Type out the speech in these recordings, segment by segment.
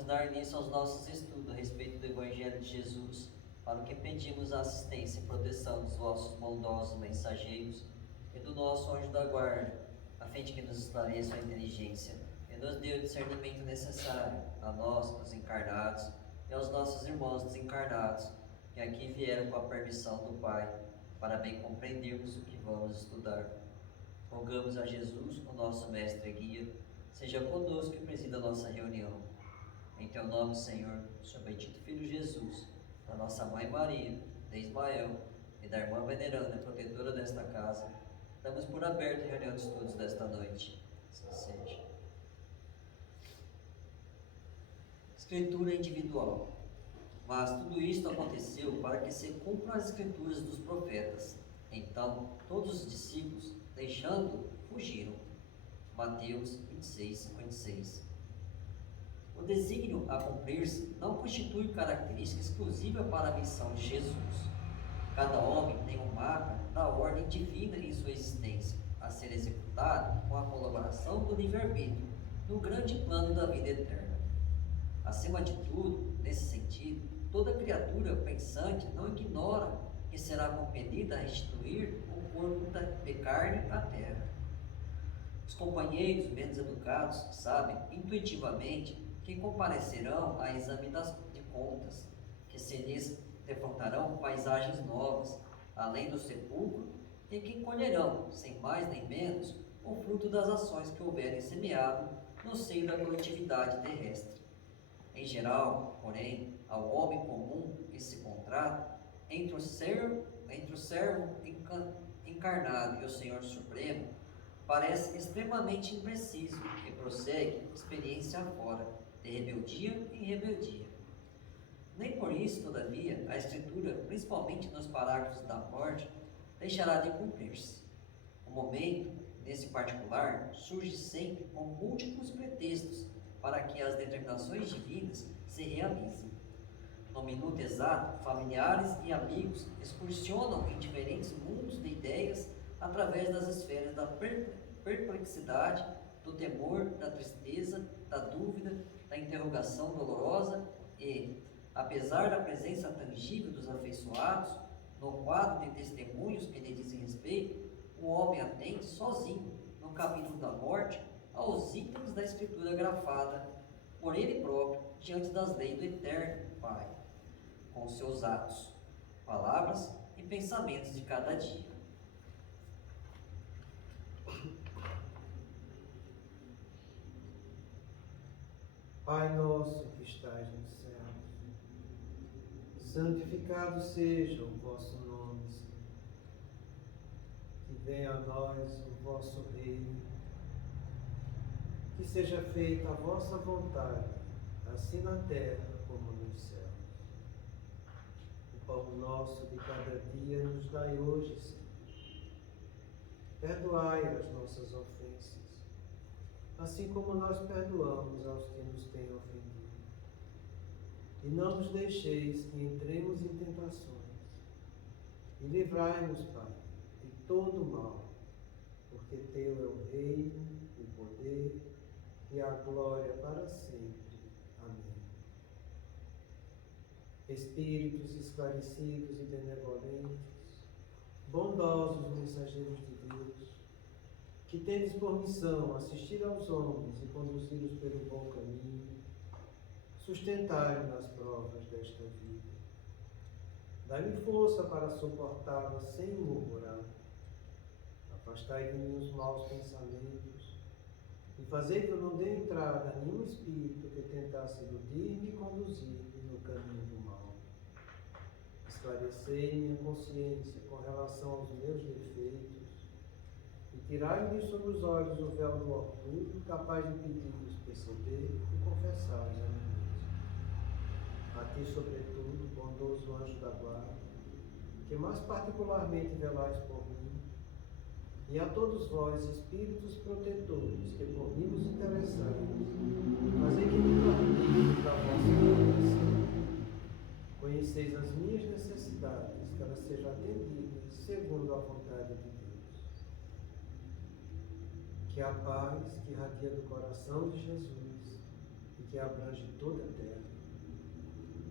Vamos dar início aos nossos estudos a respeito do Evangelho de Jesus, para o que pedimos a assistência e proteção dos vossos bondosos mensageiros e do nosso anjo da guarda, a fim de que nos esclareça a inteligência e nos dê o discernimento necessário a nós, os encarnados, e aos nossos irmãos desencarnados, que aqui vieram com a permissão do Pai, para bem compreendermos o que vamos estudar. Rogamos a Jesus, o nosso mestre e guia, seja conosco e presida a nossa reunião. Em teu nome, Senhor, seu bendito Filho Jesus, da nossa Mãe Maria, de Ismael e da irmã veneranda e protetora desta casa, damos por aberta a reunião de estudos desta noite. Assim seja. Escritura individual. Mas tudo isto aconteceu para que se cumpram as escrituras dos profetas. Então, todos os discípulos, deixando, fugiram. Mateus 26, 56. O desígnio a cumprir-se não constitui característica exclusiva para a missão de Jesus. Cada homem tem um mapa da ordem divina em sua existência, a ser executado com a colaboração do livre-arbítrio no grande plano da vida eterna. Acima de tudo, nesse sentido, toda criatura pensante não ignora que será compelida a restituir o corpo de carne à terra. Os companheiros menos educados sabem intuitivamente que comparecerão a exame de contas, que se lhes defrontarão paisagens novas, além do sepulcro, e que colherão, sem mais nem menos, o fruto das ações que houverem semeado no seio da coletividade terrestre. Em geral, porém, ao homem comum, esse contrato entre o servo encarnado e o Senhor Supremo parece extremamente impreciso e prossegue experiência afora, de rebeldia em rebeldia. Nem por isso, todavia, a Escritura, principalmente nos parágrafos da morte, deixará de cumprir-se. O momento, nesse particular, surge sempre com múltiplos pretextos para que as determinações divinas se realizem. No minuto exato, familiares e amigos excursionam em diferentes mundos de ideias através das esferas da perplexidade, do temor, da tristeza, da dúvida, da interrogação dolorosa e, apesar da presença tangível dos afeiçoados, no quadro de testemunhos que lhe dizem respeito, o homem atende sozinho, no capítulo da morte, aos itens da escritura grafada por ele próprio diante das leis do eterno Pai, com seus atos, palavras e pensamentos de cada dia. Pai nosso que estais no céu, santificado seja o vosso nome, Senhor. Que venha a nós o vosso reino, que seja feita a vossa vontade, assim na terra como nos céus. O pão nosso de cada dia nos dai hoje, Senhor. Perdoai as nossas ofensas, assim como nós perdoamos aos que nos têm ofendido. E não nos deixeis que entremos em tentações. E livrai-nos, Pai, de todo o mal, porque teu é o reino, o poder e a glória para sempre. Amém. Espíritos esclarecidos e benevolentes, bondosos mensageiros de Deus, que tendes por missão assistir aos homens e conduzi-los pelo bom caminho, sustentai-me nas provas desta vida. Dai-me força para suportá-las sem murmurar. Afastai de mim os maus pensamentos e fazei que eu não dê entrada a nenhum espírito que tentasse iludir-me e conduzir-me no caminho do mal. Esclarecei minha consciência com relação aos meus defeitos e tirai-me sobre os olhos o véu do orgulho, capaz de impedir-nos perceber e confessar os inimigos. A ti, sobretudo, bondoso anjo da guarda, que mais particularmente velais por mim, e a todos vós, espíritos protetores, que por mim vos interessais, fazei que me torneis da vossa proteção. Conheceis as minhas necessidades, que elas sejam atendidas segundo a vontade de Deus. Que a paz que irradia do coração de Jesus e que abrange toda a terra,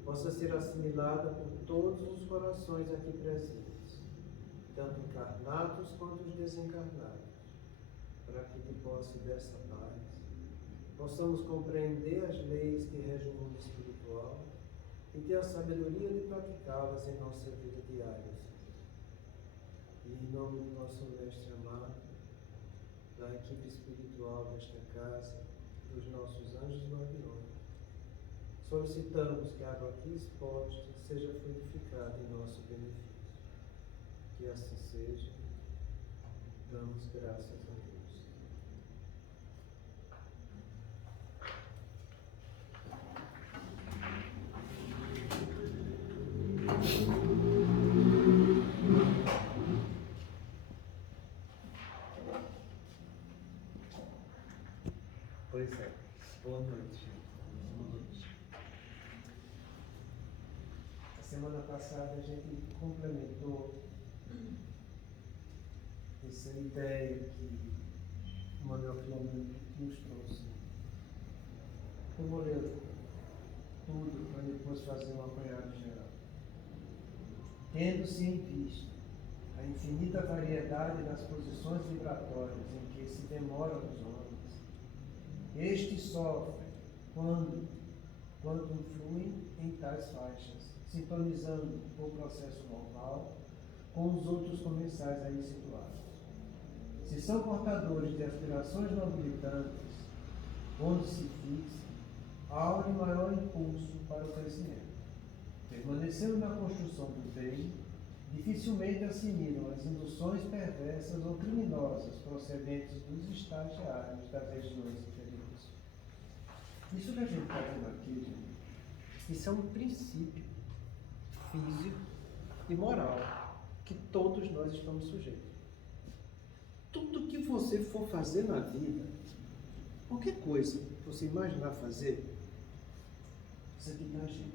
possa ser assimilada por todos os corações aqui presentes, tanto encarnados quanto os desencarnados, para que de posse dessa paz possamos compreender as leis que regem o mundo espiritual e ter a sabedoria de praticá-las em nossa vida diária, Senhor. E em nome do nosso Mestre amado, da equipe espiritual desta casa, dos nossos anjos guardiões, solicitamos que a água aqui exposta seja fluidificada em nosso benefício. Que assim seja. Damos graças a Deus. Pois é. Boa noite. Boa noite. A semana passada a gente complementou essa ideia que o Manuel Filomeno nos trouxe. Eu vou ler tudo para depois fazer um apanhado geral. Tendo-se em vista a infinita variedade das posições vibratórias em que se demoram os homens, estes sofrem quando fluem em tais faixas, sintonizando o processo normal com os outros comensais aí situados. Se são portadores de aspirações nobilitantes, onde se fixa, há um maior impulso para o crescimento. Permanecendo na construção do bem, dificilmente assimilam as induções perversas ou criminosas procedentes dos estagiários das regiões inferiores. Isso que a gente está vendo aqui, gente, isso é um princípio físico e moral que todos nós estamos sujeitos. Tudo que você for fazer na vida, qualquer coisa que você imaginar fazer, você tem que agir.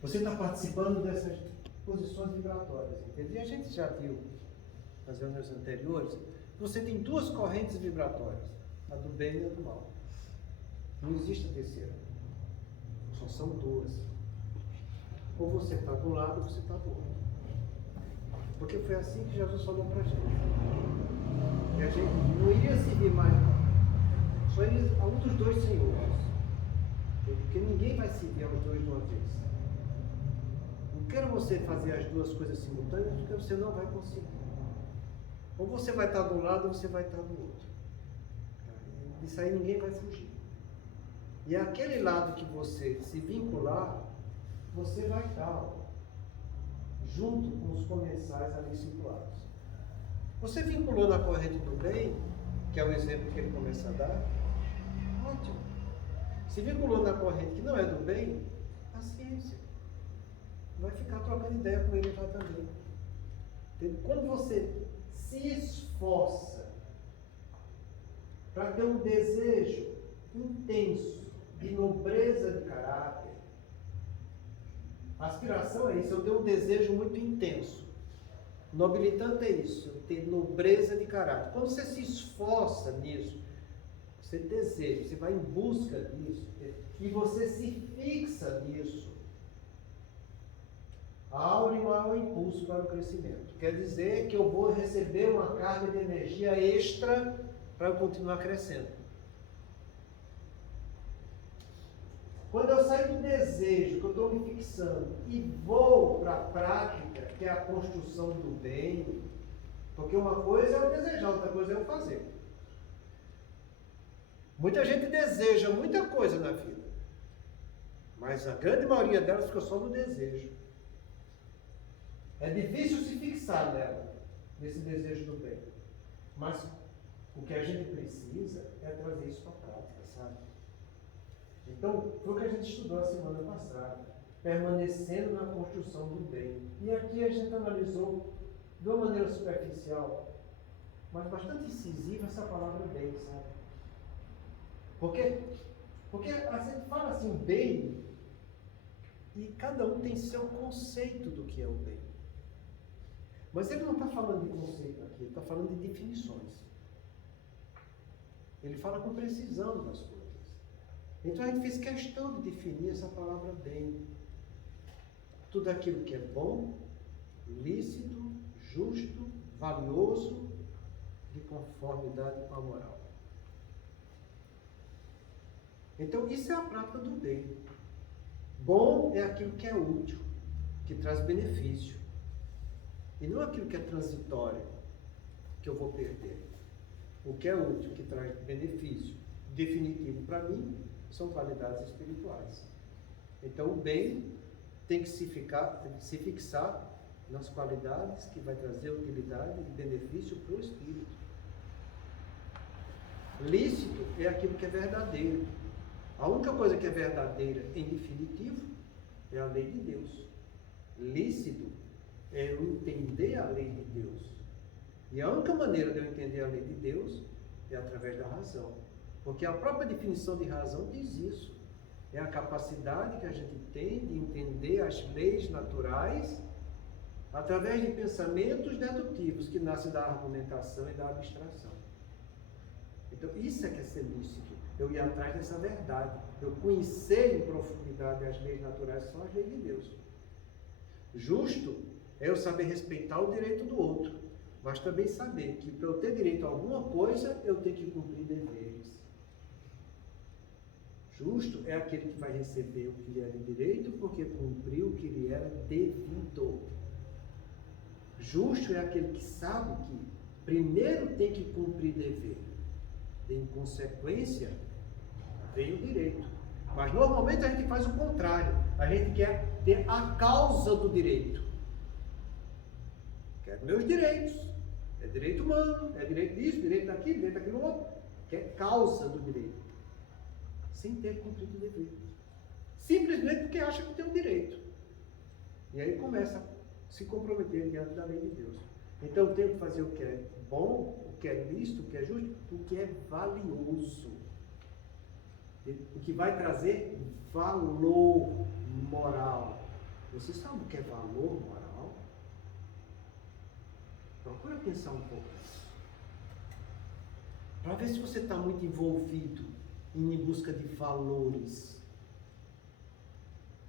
Você está participando dessas posições vibratórias, entendeu? E a gente já viu nas reuniões anteriores que você tem duas correntes vibratórias, a do bem e a do mal. Não existe a terceira. Só são duas. Ou você está de um lado ou você está do outro. Porque foi assim que Jesus falou para a gente. E a gente não iria servir mais, só iria a um dos dois senhores. Porque ninguém vai servir aos dois de uma vez. Não quero você fazer as duas coisas simultâneas, porque você não vai conseguir. Ou você vai estar de um lado ou você vai estar do outro. Isso aí ninguém vai fugir. E aquele lado que você se vincular, você vai estar junto com os comensais ali situados. Você vinculou na corrente do bem, que é o exemplo que ele começa a dar, ótimo. Se vinculou na corrente que não é do bem, paciência. Vai ficar trocando ideia com ele lá também. Entende? Quando você se esforça para ter um desejo intenso de nobreza de caráter, a aspiração é isso, eu tenho um desejo muito intenso. Nobilitante é isso, eu ter nobreza de caráter. Quando você se esforça nisso, você deseja, você vai em busca disso, e você se fixa nisso, há um maior impulso para o crescimento. Quer dizer que eu vou receber uma carga de energia extra para eu continuar crescendo. Quando eu saio do desejo, que eu estou me fixando, e vou para a prática, que é a construção do bem, porque uma coisa é eu desejar, outra coisa é eu fazer. Muita gente deseja muita coisa na vida, mas a grande maioria delas fica só no desejo. É difícil se fixar nela, nesse desejo do bem. Mas o que a gente precisa é trazer isso para a prática, sabe? Então, foi o que a gente estudou a semana passada, permanecendo na construção do bem. E aqui a gente analisou de uma maneira superficial, mas bastante incisiva, essa palavra bem, sabe? Porque a gente fala assim, o bem, e cada um tem seu conceito do que é o bem. Mas ele não está falando de conceito aqui, ele está falando de definições. Ele fala com precisão das coisas. Então a gente fez questão de definir essa palavra bem. Tudo aquilo que é bom, lícito, justo, valioso, de conformidade com a moral. Então isso é a prática do bem. Bom é aquilo que é útil, que traz benefício. E não aquilo que é transitório, que eu vou perder. O que é útil, que traz benefício definitivo para mim, são qualidades espirituais. Então o bem tem que se fixar nas qualidades que vai trazer utilidade e benefício para o espírito. Lícito é aquilo que é verdadeiro. A única coisa que é verdadeira em definitivo é a lei de Deus. Lícito é eu entender a lei de Deus. E a única maneira de eu entender a lei de Deus é através da razão. Porque a própria definição de razão diz isso. É a capacidade que a gente tem de entender as leis naturais através de pensamentos dedutivos que nascem da argumentação e da abstração. Então, isso é que é ser lícito. Eu ir atrás dessa verdade. Eu conhecer em profundidade as leis naturais, que são as leis de Deus. Justo é eu saber respeitar o direito do outro, mas também saber que para eu ter direito a alguma coisa, eu tenho que cumprir deveres. Justo é aquele que vai receber o que lhe era de direito, porque cumpriu o que lhe era devido. Justo é aquele que sabe que primeiro tem que cumprir dever. Em consequência, vem o direito. Mas normalmente a gente faz o contrário. A gente quer ter a causa do direito. Quero meus direitos. É direito humano, é direito disso, direito daquilo, direito daquilo outro. Quer causa do direito. Sem ter cumprido o dever. Simplesmente porque acha que tem um direito. E aí começa a se comprometer diante da lei de Deus. Então eu tenho que fazer o que é bom, o que é lícito, o que é justo, o que é valioso. O que vai trazer valor moral. Você sabe o que é valor moral? Procura pensar um pouco nisso. Para ver se você está muito envolvido em busca de valores.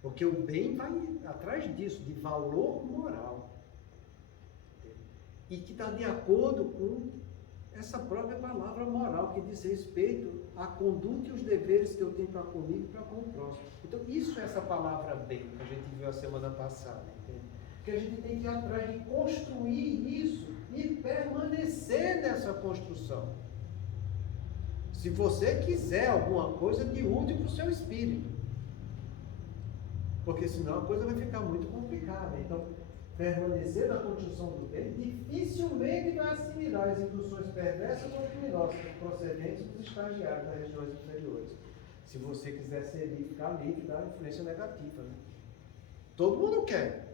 Porque o bem vai atrás disso, de valor moral. E que está de acordo com essa própria palavra moral, que diz respeito à conduta e os deveres que eu tenho para comigo e para com o próximo. Então, isso é essa palavra bem, que a gente viu a semana passada. Entende? Que a gente tem que ir atrás de construir isso e permanecer nessa construção. Se você quiser alguma coisa de útil para o seu espírito. Porque senão a coisa vai ficar muito complicada. Então, permanecer na construção do bem dificilmente vai assimilar as induções perversas ou criminosas procedentes dos estagiários das regiões inferiores. Se você quiser ser livre, ficar livre da influência negativa. Né? Todo mundo quer.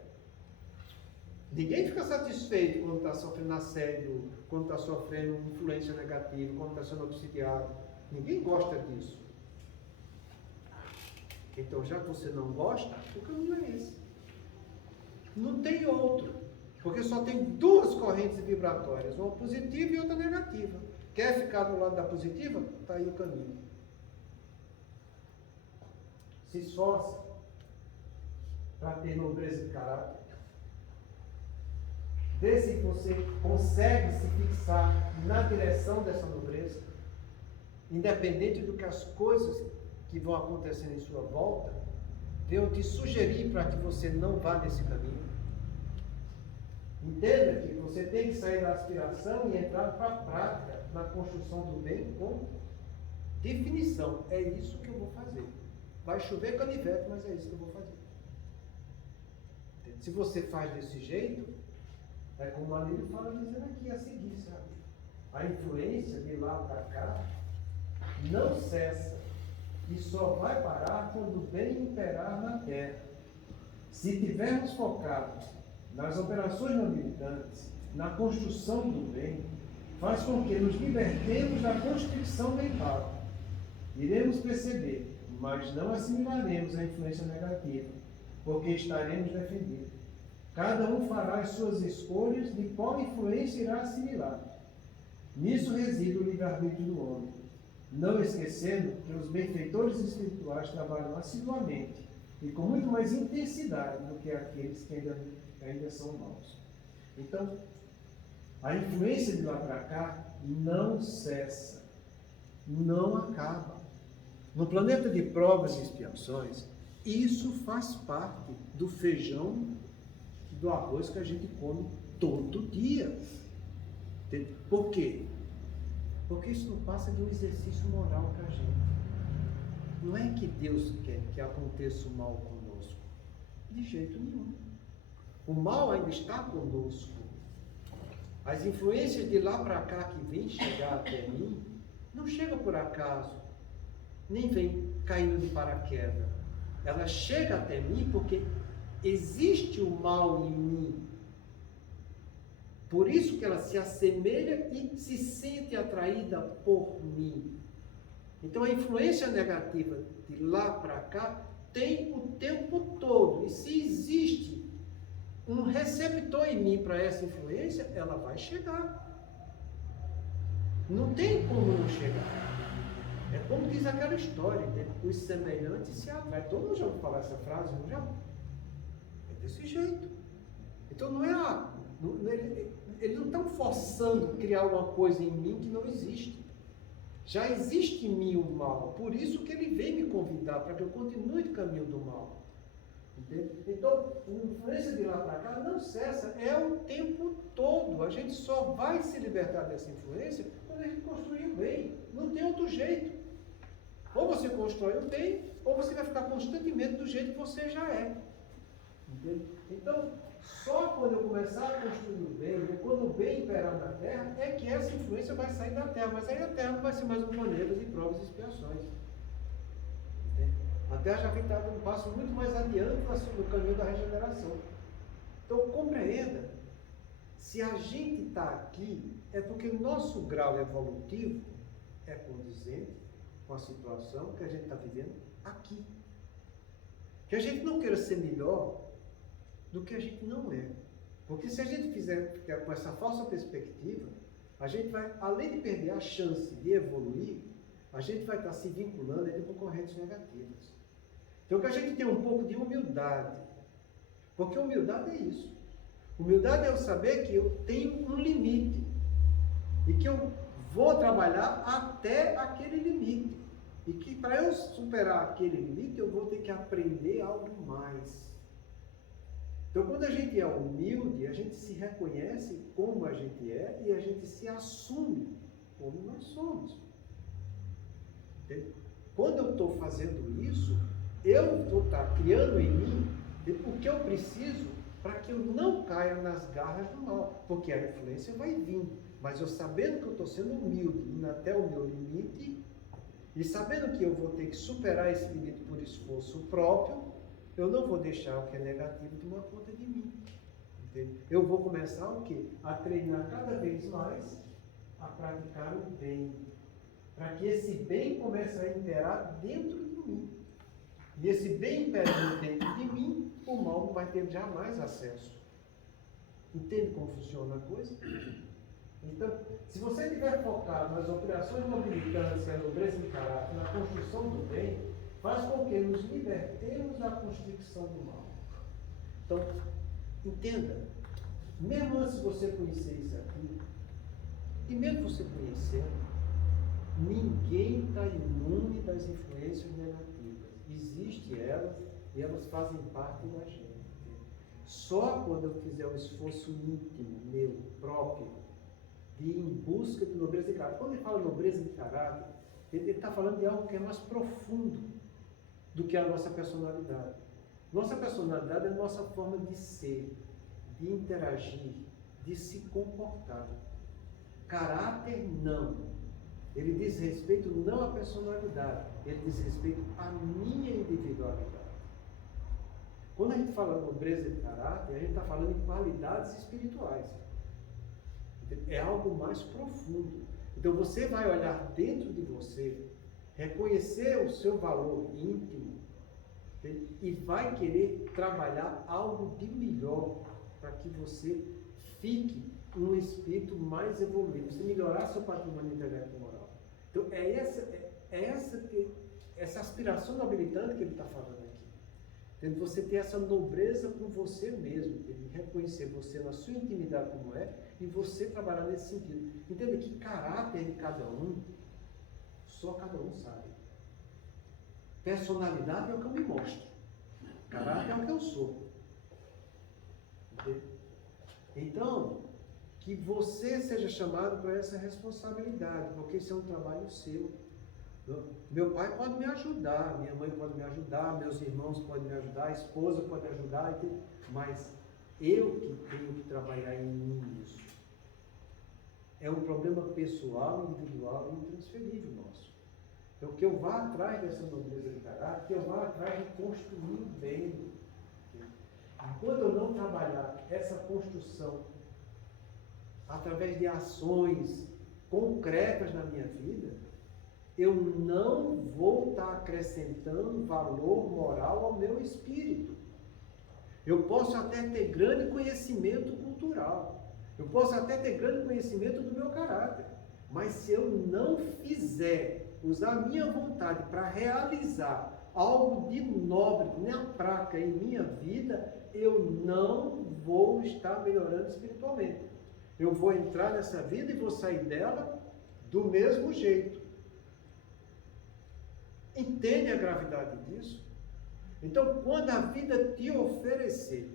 Ninguém fica satisfeito quando está sofrendo assédio, quando está sofrendo influência negativa, quando está sendo obsidiado. Ninguém gosta disso. Então, já que você não gosta, o caminho é esse. Não tem outro. Porque só tem duas correntes vibratórias, uma positiva e outra negativa. Quer ficar do lado da positiva? Está aí o caminho. Se esforce para ter nobreza de caráter. Vê se você consegue se fixar na direção dessa nobreza, independente do que as coisas que vão acontecendo em sua volta venham te sugerir para que você não vá nesse caminho. Entenda que você tem que sair da aspiração e entrar para a prática, na construção do bem com definição. É isso que eu vou fazer. Vai chover canivete, mas é isso que eu vou fazer. Se você faz desse jeito, é como a Lília fala dizendo aqui, a seguir, sabe? A influência de lá para cá não cessa e só vai parar quando o bem imperar na terra. Se tivermos focado nas operações não militantes, na construção do bem, faz com que nos libertemos da constricção mental. Iremos perceber, mas não assimilaremos a influência negativa, porque estaremos defendidos. Cada um fará as suas escolhas de qual influência irá assimilar. Nisso reside o livre-arbítrio do homem. não esquecendo que os benfeitores espirituais trabalham assiduamente e com muito mais intensidade do que aqueles que ainda são maus. Então, a influência de lá para cá não cessa, não acaba. No planeta de provas e expiações, isso faz parte do feijão e do arroz que a gente come todo dia. Por quê? Porque isso não passa de um exercício moral para a gente. Não é que Deus quer que aconteça o mal conosco. De jeito nenhum. O mal ainda está conosco. As influências de lá para cá que vêm chegar até mim, não chegam por acaso, nem vem caindo de paraquedas. Ela chega até mim porque existe o mal em mim. Por isso que ela se assemelha e se sente atraída por mim. Então a influência negativa de lá para cá tem o tempo todo. E se existe um receptor em mim para essa influência, ela vai chegar. Não tem como não chegar. É como diz aquela história, né? Os semelhantes se atraem. Todo mundo já ouviu falar essa frase, não já? É desse jeito. Então não é eles não estão forçando criar uma coisa em mim que não existe. Já existe em mim o mal. Por isso que ele vem me convidar para que eu continue no caminho do mal. Entende? Então, a influência de lá para cá não cessa, é o tempo todo. A gente só vai se libertar dessa influência quando a gente construir o bem. Não tem outro jeito. Ou você constrói o bem, ou você vai ficar constantemente do jeito que você já é. Entende? Então, só quando eu começar a construir o bem, ou quando o bem imperar na Terra, é que essa influência vai sair da Terra. Mas aí a Terra não vai ser mais um planeta de provas e expiações. Entende? A Terra já vem dando um passo muito mais adiante no caminho da regeneração. Então, compreenda, se a gente está aqui, é porque o nosso grau evolutivo é condizente com a situação que a gente está vivendo aqui. Que a gente não queira ser melhor do que a gente não é. Porque se a gente ficar com essa falsa perspectiva, a gente vai, além de perder a chance de evoluir, a gente vai estar se vinculando com correntes negativas. Então que a gente tenha um pouco de humildade. Porque humildade é isso. Humildade é eu saber que eu tenho um limite. E que eu vou trabalhar até aquele limite. E que para eu superar aquele limite, eu vou ter que aprender algo mais. Então, quando a gente é humilde, a gente se reconhece como a gente é e a gente se assume como nós somos. Entende? Quando eu estou fazendo isso, eu vou estar criando em mim o que eu preciso para que eu não caia nas garras do mal. Porque a influência vai vir. Mas eu sabendo que eu estou sendo humilde, indo até o meu limite, e sabendo que eu vou ter que superar esse limite por esforço próprio, eu não vou deixar o que é negativo tomar conta de mim. Entende? Eu vou começar o quê? A treinar cada vez mais a praticar o bem. Para que esse bem comece a imperar dentro de mim. E esse bem imperando dentro de mim, o mal não vai ter jamais acesso. Entende como funciona a coisa? Então, se você estiver focado nas operações mobilitantes, a nobreza de caráter, na construção do bem, faz com que nos libertemos da constricção do mal. Então, entenda, mesmo antes de você conhecer isso aqui, e mesmo você conhecendo, ninguém está imune das influências negativas. Existem elas e elas fazem parte da gente. Só quando eu fizer um esforço íntimo, meu, próprio, de ir em busca de nobreza de caráter. Quando ele fala nobreza de caráter, ele está falando de algo que é mais profundo do que a nossa personalidade. Nossa personalidade é a nossa forma de ser, de interagir, de se comportar. Caráter, não. Ele diz respeito não à personalidade, ele diz respeito à minha individualidade. Quando a gente fala nobreza de caráter, a gente está falando em qualidades espirituais. É algo mais profundo. Então você vai olhar dentro de você, reconhecer o seu valor íntimo, entende? E vai querer trabalhar algo de melhor para que você fique um espírito mais evoluído, você melhorar seu patrimônio intelecto e moral. Então é essa aspiração nobilitante que ele está falando aqui. Entende? Você ter essa nobreza por você mesmo, entende? Reconhecer você na sua intimidade como é e você trabalhar nesse sentido. Entenda que caráter de cada um, só cada um sabe. Personalidade é o que eu me mostro. Caráter é o que eu sou. Entende? Então, que você seja chamado para essa responsabilidade, porque isso é um trabalho seu. Meu pai pode me ajudar, minha mãe pode me ajudar, meus irmãos podem me ajudar, a esposa pode ajudar, mas eu que tenho que trabalhar em mim isso. É um problema pessoal, individual e intransferível nosso. Então, que eu vá atrás dessa nobreza de caráter, que eu vá atrás de construir o bem. Enquanto eu não trabalhar essa construção através de ações concretas na minha vida, eu não vou estar acrescentando valor moral ao meu espírito. Eu posso até ter grande conhecimento cultural, eu posso até ter grande conhecimento do meu caráter, mas se eu não fizer, usar a minha vontade para realizar algo de nobre, na prática, em minha vida, eu não vou estar melhorando espiritualmente. Eu vou entrar nessa vida e vou sair dela do mesmo jeito. Entende a gravidade disso? Então, quando a vida te oferecer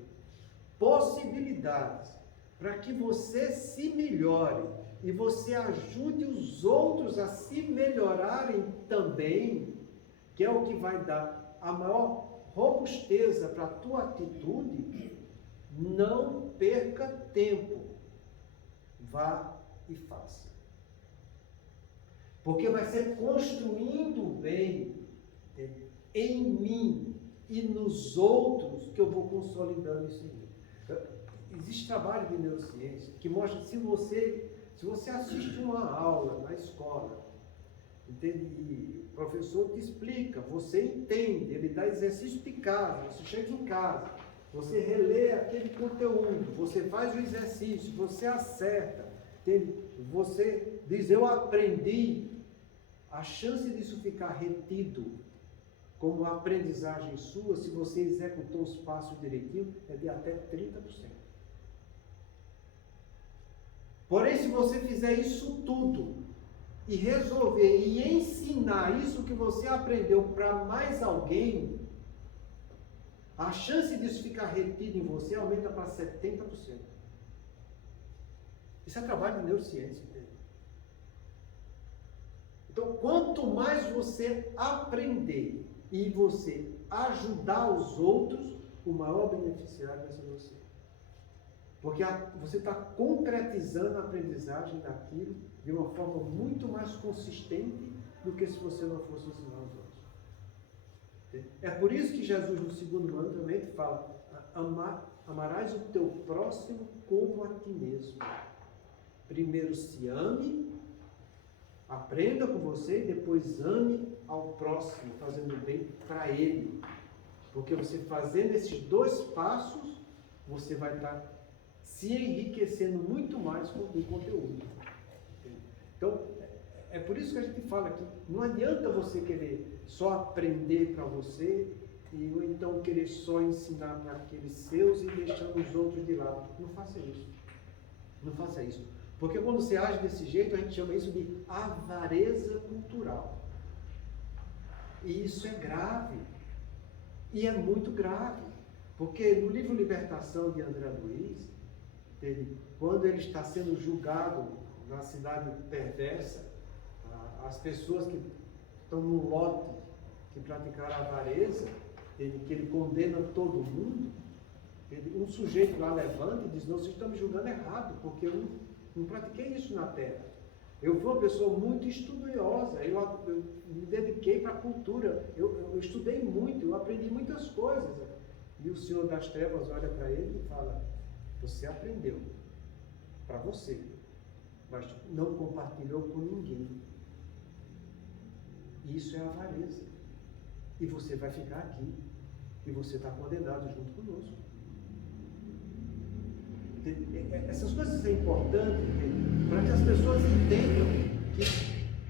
possibilidades para que você se melhore e você ajude os outros a se melhorarem também, que é o que vai dar a maior robusteza para a tua atitude, não perca tempo. Vá e faça. Porque vai ser construindo o bem em mim e nos outros que eu vou consolidando isso em mim. Existe trabalho de neurociência que mostra que se você assiste uma aula na escola, entende? E o professor te explica, você entende, ele dá exercício de casa, você chega em casa, você relê aquele conteúdo, você faz o exercício, você acerta, entende? Você diz, eu aprendi, a chance disso ficar retido como aprendizagem sua, se você executou os passos direitinho, é de até 30%. Porém, se você fizer isso tudo e resolver e ensinar isso que você aprendeu para mais alguém, a chance disso ficar retido em você aumenta para 70%. Isso é trabalho de neurociência, entende? Então, quanto mais você aprender e você ajudar os outros, o maior beneficiário vai ser você. Porque você está concretizando a aprendizagem daquilo de uma forma muito mais consistente do que se você não fosse ensinar os outros. É por isso que Jesus, no segundo mandamento, fala: amarás o teu próximo como a ti mesmo. Primeiro se ame, aprenda com você, e depois ame ao próximo, fazendo bem para ele. Porque você fazendo esses dois passos, você vai estar se enriquecendo muito mais com o conteúdo. Então, é por isso que a gente fala que não adianta você querer só aprender para você ou então querer só ensinar para aqueles seus e deixando os outros de lado. Não faça isso. Não faça isso. Porque quando você age desse jeito, a gente chama isso de avareza cultural. E isso é grave. E é muito grave. Porque no livro Libertação de André Luiz, quando ele está sendo julgado na cidade perversa, as pessoas que estão no lote, que praticaram a avareza, que ele condena todo mundo, um sujeito lá levanta e diz: não, vocês estão me julgando errado, porque eu não pratiquei isso na terra. Eu fui uma pessoa muito estudiosa, eu me dediquei para a cultura, eu estudei muito, eu aprendi muitas coisas. E o Senhor das Trevas olha para ele e fala: você aprendeu para você, mas não compartilhou com ninguém. Isso é avareza. E você vai ficar aqui. E você está condenado junto conosco. Essas coisas são importantes para que as pessoas entendam que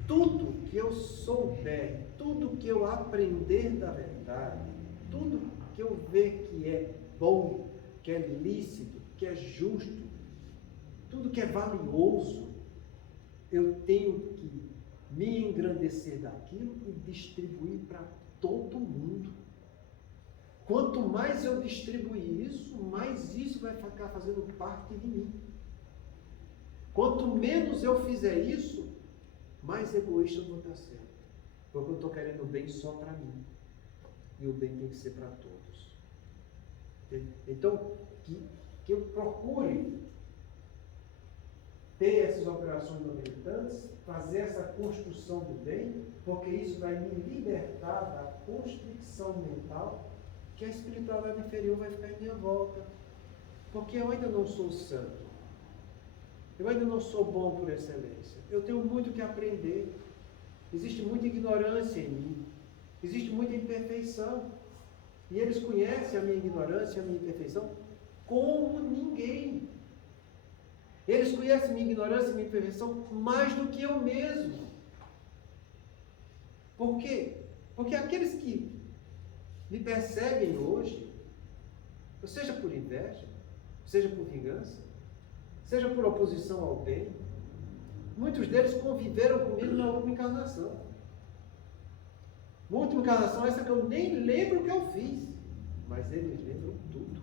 tudo que eu eu souber, tudo que eu aprender da verdade, tudo que eu ver que é bom, que é lícito, que é justo, tudo que é valioso, eu tenho que me engrandecer daquilo e distribuir para todo mundo. Quanto mais eu distribuir isso, mais isso vai ficar fazendo parte de mim. Quanto menos eu fizer isso, mais egoísta eu vou estar sendo. Porque eu estou querendo o bem só para mim. E o bem tem que ser para todos. Então, que eu procure ter essas operações militantes, fazer essa construção do bem, porque isso vai me libertar da constricção mental que a espiritualidade inferior vai ficar em minha volta. Porque eu ainda não sou santo. Eu ainda não sou bom por excelência. Eu tenho muito que aprender. Existe muita ignorância em mim. Existe muita imperfeição. E eles conhecem a minha ignorância, a minha imperfeição, como ninguém. Eles conhecem minha ignorância e minha imperfeição mais do que eu mesmo. Por quê? Porque aqueles que me perseguem hoje, seja por inveja, seja por vingança, seja por oposição ao bem, muitos deles conviveram comigo na última encarnação. Na última encarnação, essa que eu nem lembro o que eu fiz, mas eles lembram tudo.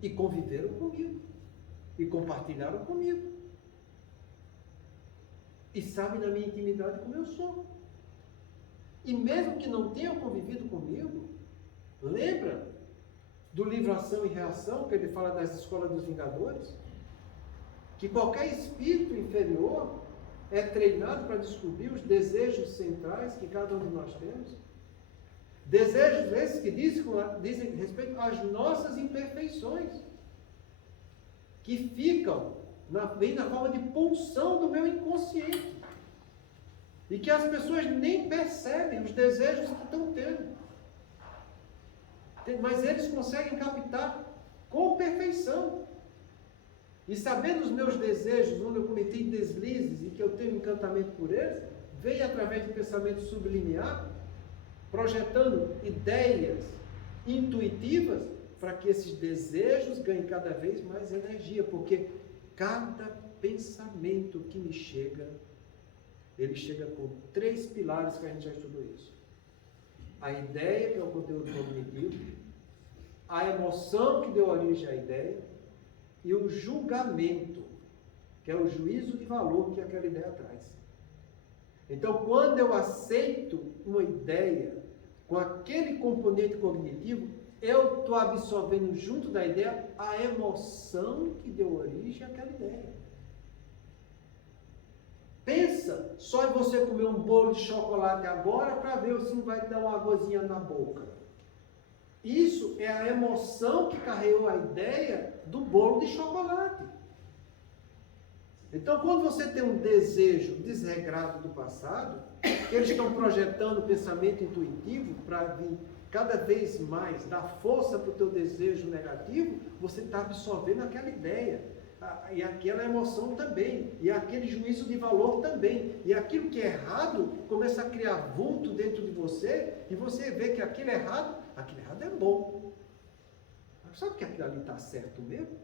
E conviveram comigo. E compartilharam comigo. E sabem na minha intimidade como eu sou. E mesmo que não tenham convivido comigo, lembra do livro Ação e Reação, que ele fala das escolas dos Vingadores? Que qualquer espírito inferior é treinado para descobrir os desejos centrais que cada um de nós temos. Desejos esses que dizem respeito às nossas imperfeições, que vem na forma de pulsão do meu inconsciente. E que as pessoas nem percebem os desejos que estão tendo. Mas eles conseguem captar com perfeição. E sabendo os meus desejos, onde eu cometi deslizes e que eu tenho encantamento por eles, vem através do pensamento sublimiar, projetando ideias intuitivas para que esses desejos ganhem cada vez mais energia, porque cada pensamento que me chega, ele chega com 3 pilares que a gente já estudou isso. A ideia, que é o conteúdo cognitivo, a emoção que deu origem à ideia e o julgamento, que é o juízo de valor que aquela ideia traz. Então, quando eu aceito uma ideia com aquele componente cognitivo, eu estou absorvendo junto da ideia a emoção que deu origem àquela ideia. Pensa só em você comer um bolo de chocolate agora para ver se não vai dar uma aguazinha na boca. Isso é a emoção que carregou a ideia do bolo de chocolate. Então, quando você tem um desejo desregrado do passado, que eles estão projetando o pensamento intuitivo para vir cada vez mais dar força para o teu desejo negativo, você está absorvendo aquela ideia. E aquela emoção também, e aquele juízo de valor também, e aquilo que é errado começa a criar vulto dentro de você, e você vê que aquilo errado é bom. Sabe que aquilo ali está certo mesmo?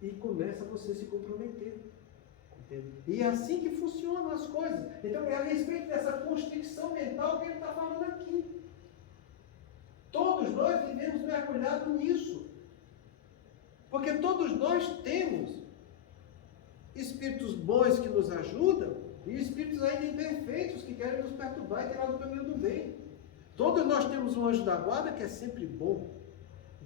E começa você a se comprometer. Entende? E é assim que funcionam as coisas. Então é a respeito dessa constricção mental que ele está falando aqui. Todos nós vivemos mergulhados nisso. Porque todos nós temos espíritos bons que nos ajudam e espíritos ainda imperfeitos que querem nos perturbar e tirar do caminho do bem. Todos nós temos um anjo da guarda que é sempre bom.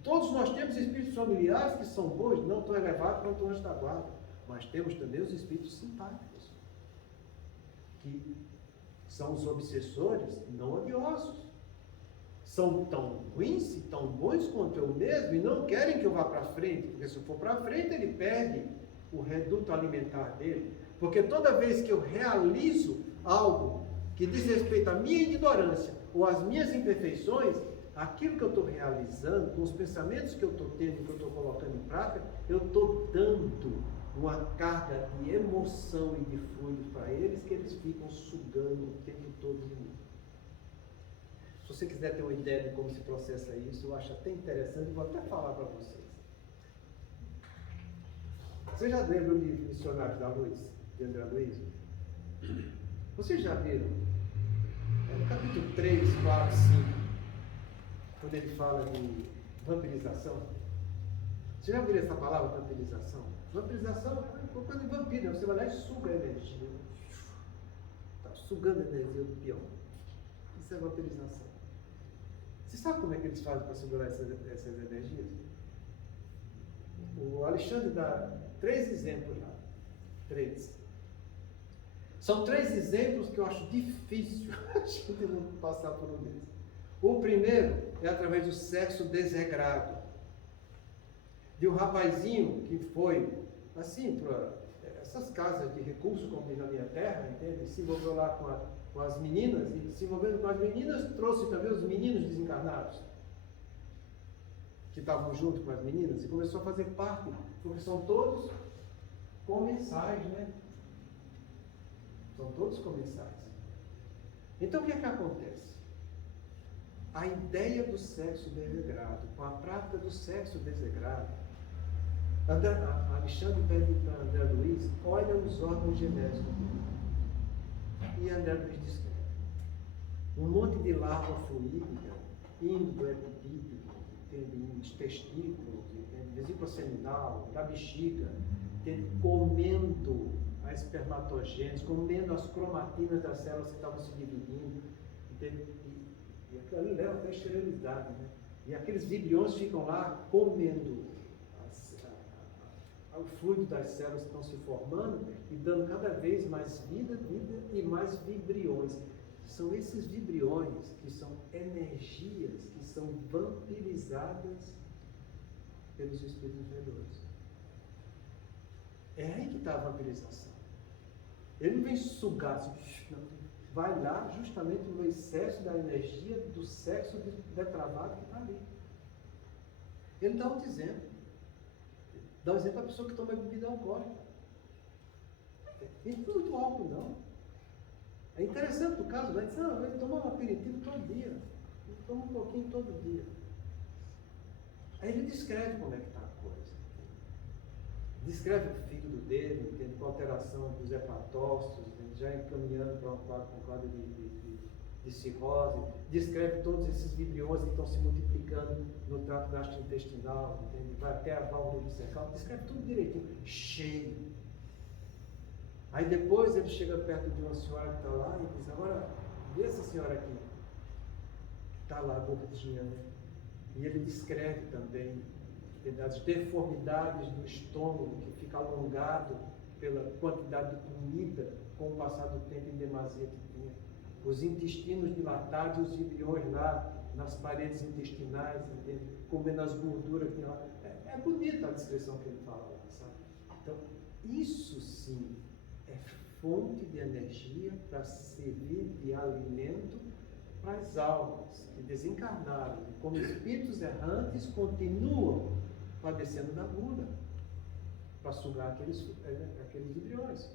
Todos nós temos espíritos familiares que são bons, não tão elevados quanto o anjo da guarda. Mas temos também os espíritos simpáticos, que são os obsessores não odiosos. São tão ruins e tão bons quanto eu mesmo e não querem que eu vá para frente, porque se eu for para frente ele perde o reduto alimentar dele. Porque toda vez que eu realizo algo que diz respeito à minha ignorância ou às minhas imperfeições, aquilo que eu estou realizando, com os pensamentos que eu estou tendo, que eu estou colocando em prática, eu estou dando uma carga de emoção e de fluido para eles que eles ficam sugando o tempo todo de mim. Se você quiser ter uma ideia de como se processa isso, eu acho até interessante, vou até falar para vocês. Vocês já leram o livro Missionários da Luz, de André Luiz? Vocês já viram? É no capítulo 3, 4, 5, quando ele fala de vampirização. Vocês já viram essa palavra, vampirização? Vampirização é uma coisa de vampiro, você vai lá e suga a energia. Está sugando a energia do peão. Isso é vampirização. Você sabe como é que eles fazem para segurar essas energias? O Alexandre dá 3 exemplos lá. 3. São 3 exemplos que eu acho difícil a gente não passar por um deles. O primeiro é através do sexo desregrado. De um rapazinho que foi, assim, para essas casas de recursos, como diz na minha terra, entende? Se envolveu lá com as meninas, e se envolvendo com as meninas, trouxe também os meninos desencarnados, que estavam junto com as meninas, e começou a fazer parte, porque são todos comensais, né? São todos comensais. Então o que é que acontece? A ideia do sexo desregrado, com a prática do sexo desregrado, Alexandre pede para André Luiz, olha os órgãos genéticos dele. E André Luiz descreve um monte de larva fluídica indo do epidídimo, dos testículos, vesícula seminal, da bexiga, comendo a espermatogênese, comendo as cromatinas das células que estavam se dividindo, e aquilo ali leva até a esterilidade, né? E aqueles vibriões ficam lá comendo o fluido das células que estão se formando e dando cada vez mais vida e mais vibriões. São esses vibriões que são energias que são vampirizadas pelos espíritos inferiores. É aí que está a vampirização. Ele não vem sugar, não. Vai lá justamente no excesso da energia do sexo detravado que está ali. Ele dá outro exemplo. Dá um exemplo da pessoa que toma bebida alcoólica. Ele não muito álcool, não. É interessante o caso, vai dizer, não, ele toma um aperitivo todo dia. Ele toma um pouquinho todo dia. Aí ele descreve como é que está a coisa. Descreve o fígado dele, entende, com alteração dos hepatócitos, já encaminhando para um quadro de cirrose. Descreve todos esses vibriões que estão se multiplicando no trato gastrointestinal, entende? Vai até a válvula dissecal, descreve tudo direitinho, cheio. Aí depois ele chega perto de uma senhora que está lá e diz, agora, vê essa senhora aqui. Está lá gordinha, né? E ele descreve também as deformidades do estômago que fica alongado pela quantidade de comida com o passar do tempo em demasia que tinha. Os intestinos dilatados e os vibriões lá nas paredes intestinais, entende? Comendo as gorduras que tem lá. É bonita a descrição que ele fala lá, sabe? Então, isso sim é fonte de energia para servir de alimento para as almas que desencarnaram, como espíritos errantes, continuam padecendo da gula para sugar aqueles vibriões.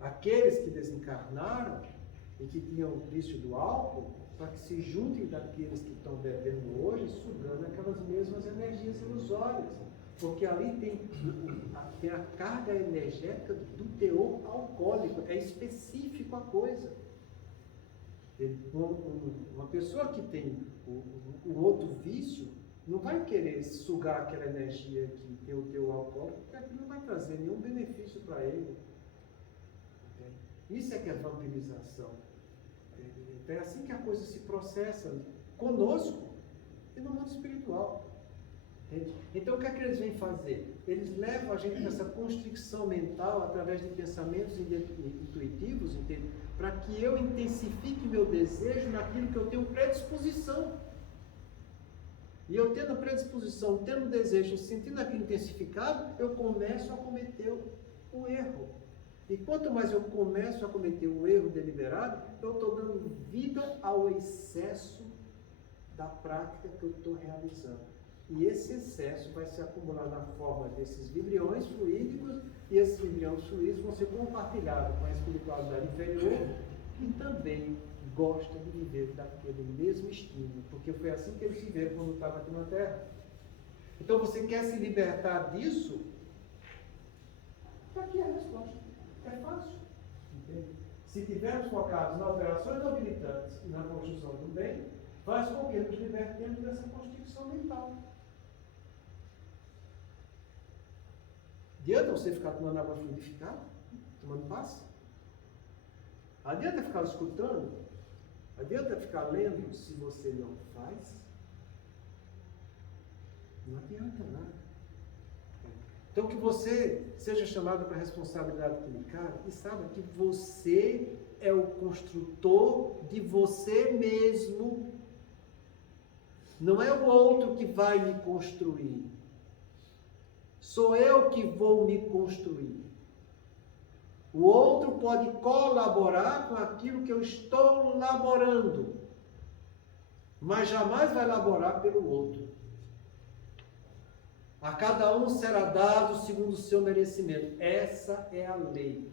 Aqueles que desencarnaram e que tinham o vício do álcool, para que se juntem daqueles que estão bebendo hoje, sugando aquelas mesmas energias ilusórias. Porque ali tem a carga energética do teor alcoólico, é específico a coisa. Uma pessoa que tem o outro vício, não vai querer sugar aquela energia que tem o teor alcoólico, porque aquilo não vai trazer nenhum benefício para ele. Isso é que é vampirização. Então é assim que a coisa se processa conosco e no mundo espiritual. Entende? Então o que é que eles vêm fazer? Eles levam a gente nessa constricção mental através de pensamentos intuitivos, entende? Para que eu intensifique meu desejo naquilo que eu tenho predisposição. E eu tendo predisposição, tendo desejo, sentindo aquilo intensificado, eu começo a cometer o erro. E quanto mais eu começo a cometer o erro deliberado, eu estou dando vida ao excesso da prática que eu estou realizando. E esse excesso vai se acumular na forma desses vibriões fluídicos, e esses vibriões fluídicos vão ser compartilhados com a espiritualidade inferior, que também gosta de viver daquele mesmo estímulo, porque foi assim que eles viveram quando estavam aqui na Terra. Então você quer se libertar disso? Está aqui a resposta. É fácil. Entende? Se tivermos focados nas operações habilitantes e na construção do bem, faz com que nos libertemos dessa constituição mental. Adianta você ficar tomando água fluidificada? Tomando passe? Adianta ficar escutando? Adianta ficar lendo se você não faz? Não adianta nada. Então que você seja chamado para a responsabilidade clinical e saiba que você é o construtor de você mesmo. Não é o outro que vai me construir. Sou eu que vou me construir. O outro pode colaborar com aquilo que eu estou laborando, mas jamais vai laborar pelo outro. A cada um será dado segundo o seu merecimento. Essa é a lei.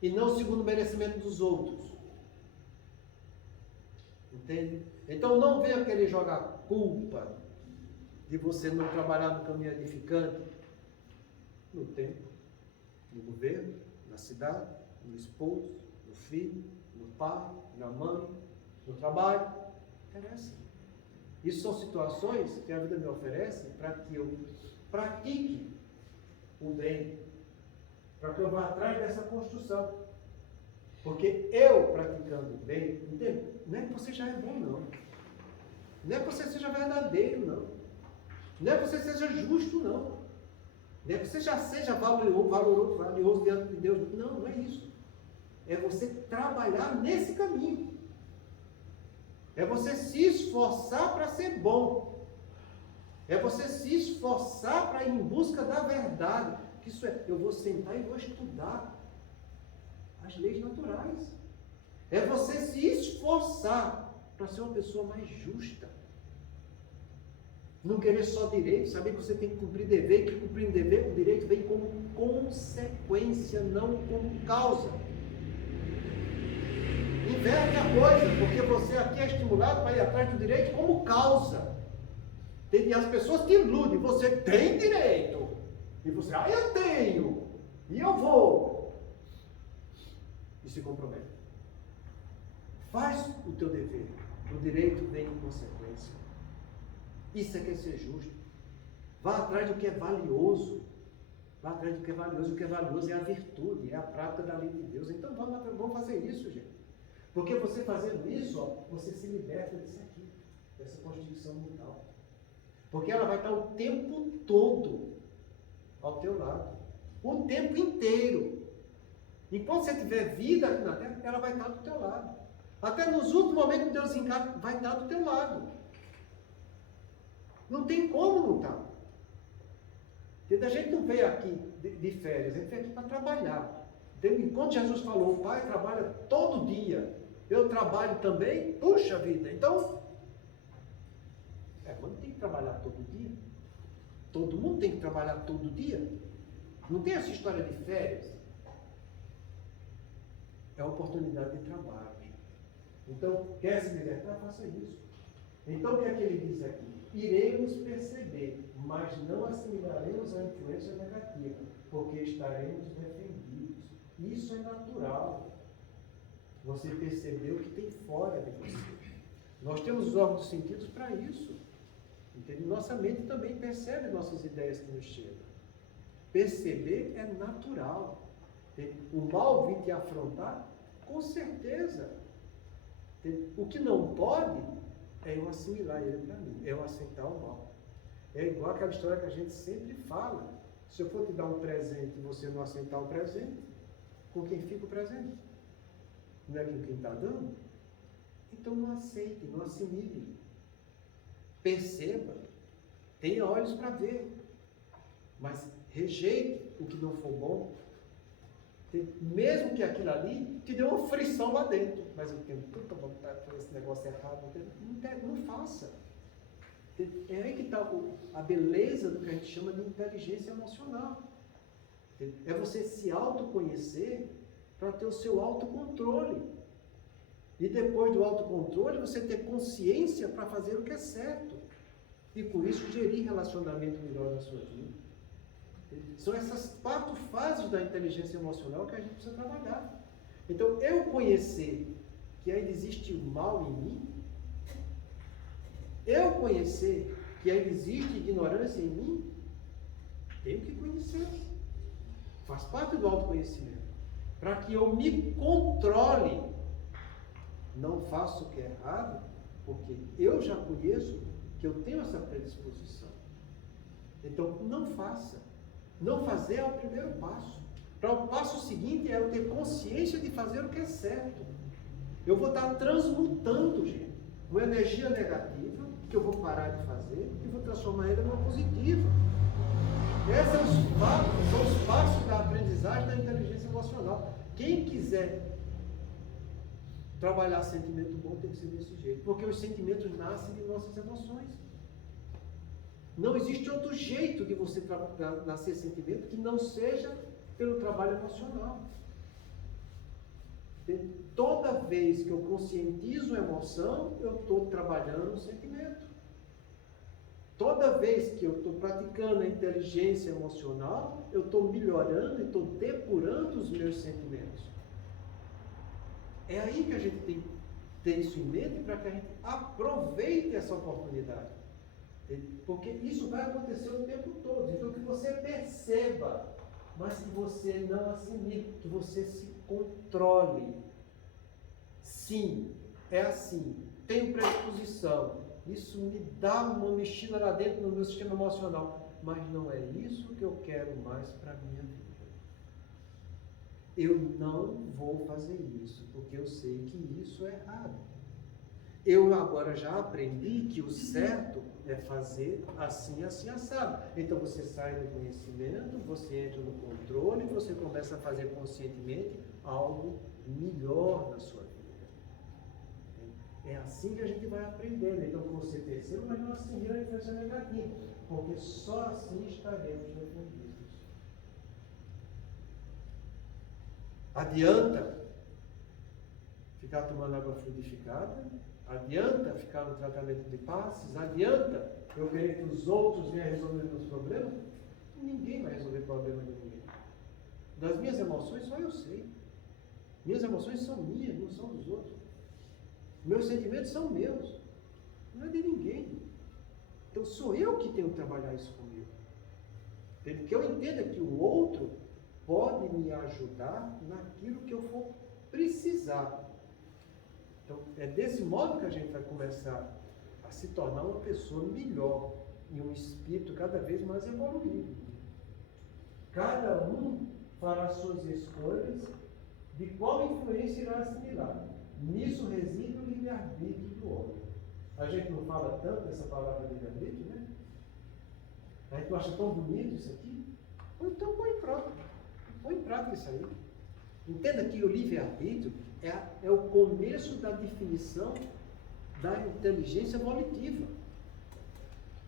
E não segundo o merecimento dos outros. Entende? Então não venha querer jogar culpa de você não trabalhar no caminho edificante, no tempo, no governo, na cidade, no esposo, no filho, no pai, na mãe, no trabalho. Não interessa. Isso são situações que a vida me oferece para que eu pratique o bem, para que eu vá atrás dessa construção. Porque eu praticando o bem, entende? Não é que você já é bom, não. Não é que você seja verdadeiro, não. Não é que você seja justo, não. Não é que você já seja valioso diante de Deus. Não, não é isso. É você trabalhar nesse caminho. É você se esforçar para ser bom. É você se esforçar para ir em busca da verdade. Isso é, eu vou sentar e vou estudar as leis naturais. É você se esforçar para ser uma pessoa mais justa. Não querer só direito, saber que você tem que cumprir dever, e que cumprir dever, o direito vem como consequência, não como causa. Inverte a coisa, porque você aqui é estimulado para ir atrás do direito como causa. E as pessoas te iludem, você tem direito. E você, eu tenho, e eu vou. E se compromete. Faz o teu dever, o direito vem em consequência. Isso é que é ser justo. Vá atrás do que é valioso. Vá atrás do que é valioso. O que é valioso é a virtude, é a prática da lei de Deus. Então vamos fazer isso, gente. Porque você fazendo isso, você se liberta disso aqui, dessa constituição mental. Porque ela vai estar o tempo todo ao teu lado. O tempo inteiro. Enquanto você tiver vida aqui na terra, ela vai estar do teu lado. Até nos últimos momentos que Deus encarna, vai estar do teu lado. Não tem como não estar. A gente não veio aqui de férias, a gente veio aqui para trabalhar. Enquanto Jesus falou, o Pai trabalha todo dia, eu trabalho também, puxa vida, então, mas não tem que trabalhar todo dia. Todo mundo tem que trabalhar todo dia. Não tem essa história de férias. É a oportunidade de trabalho. Então, quer se libertar? Faça isso. Então, o que é que ele diz aqui? Iremos perceber, mas não assimilaremos a influência negativa, porque estaremos defendidos. Isso é natural. Você percebeu o que tem fora de você. Nós temos os órgãos dos sentidos para isso. Entende? Nossa mente também percebe nossas ideias que nos chegam. Perceber é natural. Entende? O mal vir te afrontar, com certeza. Entende? O que não pode é eu assimilar ele para mim, é eu aceitar o mal. É igual aquela história que a gente sempre fala. Se eu for te dar um presente e você não aceitar o presente, com quem fica o presente? Não é com quem está dando? Então não aceite, não assimile. Perceba, tenha olhos para ver, mas rejeite o que não for bom. Mesmo que aquilo ali te dê uma frição lá dentro, mas eu tenho tanta vontade de fazer esse negócio errado, não faça. É aí que está a beleza do que a gente chama de inteligência emocional. É você se autoconhecer para ter o seu autocontrole. E depois do autocontrole, você ter consciência para fazer o que é certo. E com isso, gerir relacionamento melhor na sua vida. São essas 4 fases da inteligência emocional que a gente precisa trabalhar. Então, eu conhecer que ainda existe o mal em mim, eu conhecer que ainda existe ignorância em mim, tenho que conhecer. Faz parte do autoconhecimento. Para que eu me controle, não faço o que é errado, porque eu já conheço que eu tenho essa predisposição. Então, não faça. Não fazer é o primeiro passo. Para o passo seguinte é eu ter consciência de fazer o que é certo. Eu vou estar transmutando, gente, uma energia negativa que eu vou parar de fazer e vou transformar ela numa positiva. Esses são os passos da aprendizagem da inteligência emocional. Quem quiser trabalhar sentimento bom tem que ser desse jeito, porque os sentimentos nascem de nossas emoções. Não existe outro jeito de você nascer sentimento que não seja pelo trabalho emocional. Toda vez que eu conscientizo a emoção, eu estou trabalhando o sentimento. Toda vez que eu estou praticando a inteligência emocional, eu estou melhorando e estou depurando os meus sentimentos. É aí que a gente tem que ter isso em mente para que a gente aproveite essa oportunidade. Porque isso vai acontecer o tempo todo. Então que você perceba, mas que você não assimile, que você se controle. Sim, é assim. Tenho predisposição. Isso me dá uma mexida lá dentro no meu sistema emocional. Mas não é isso que eu quero mais para a minha vida. Eu não vou fazer isso, porque eu sei que isso é errado. Eu agora já aprendi que o certo é fazer assim, assim, assado. Então você sai do conhecimento, você entra no controle, você começa a fazer conscientemente algo melhor na sua vida. É assim que a gente vai aprendendo. Então você perceba, mas não assimila a influência negativa, porque só assim estaremos defendidos. Adianta ficar tomando água fluidificada? Adianta ficar no tratamento de passes? Adianta eu querer que os outros venham resolver meus problemas? Ninguém vai resolver problema de ninguém. Das minhas emoções só eu sei. Minhas emoções são minhas, não são dos outros. Meus sentimentos são meus, não é de ninguém. Então sou eu que tenho que trabalhar isso comigo. Que eu entenda que o outro pode me ajudar naquilo que eu for precisar. Então, é desse modo que a gente vai começar a se tornar uma pessoa melhor e um espírito cada vez mais evoluído. Cada um fará suas escolhas de qual influência irá assimilar. Nisso reside o livre-arbítrio do homem. A gente não fala tanto dessa palavra livre-arbítrio, né? A gente acha tão bonito isso aqui? Então põe em prática. Põe em prática isso aí. Entenda que o livre-arbítrio é o começo da definição da inteligência volitiva.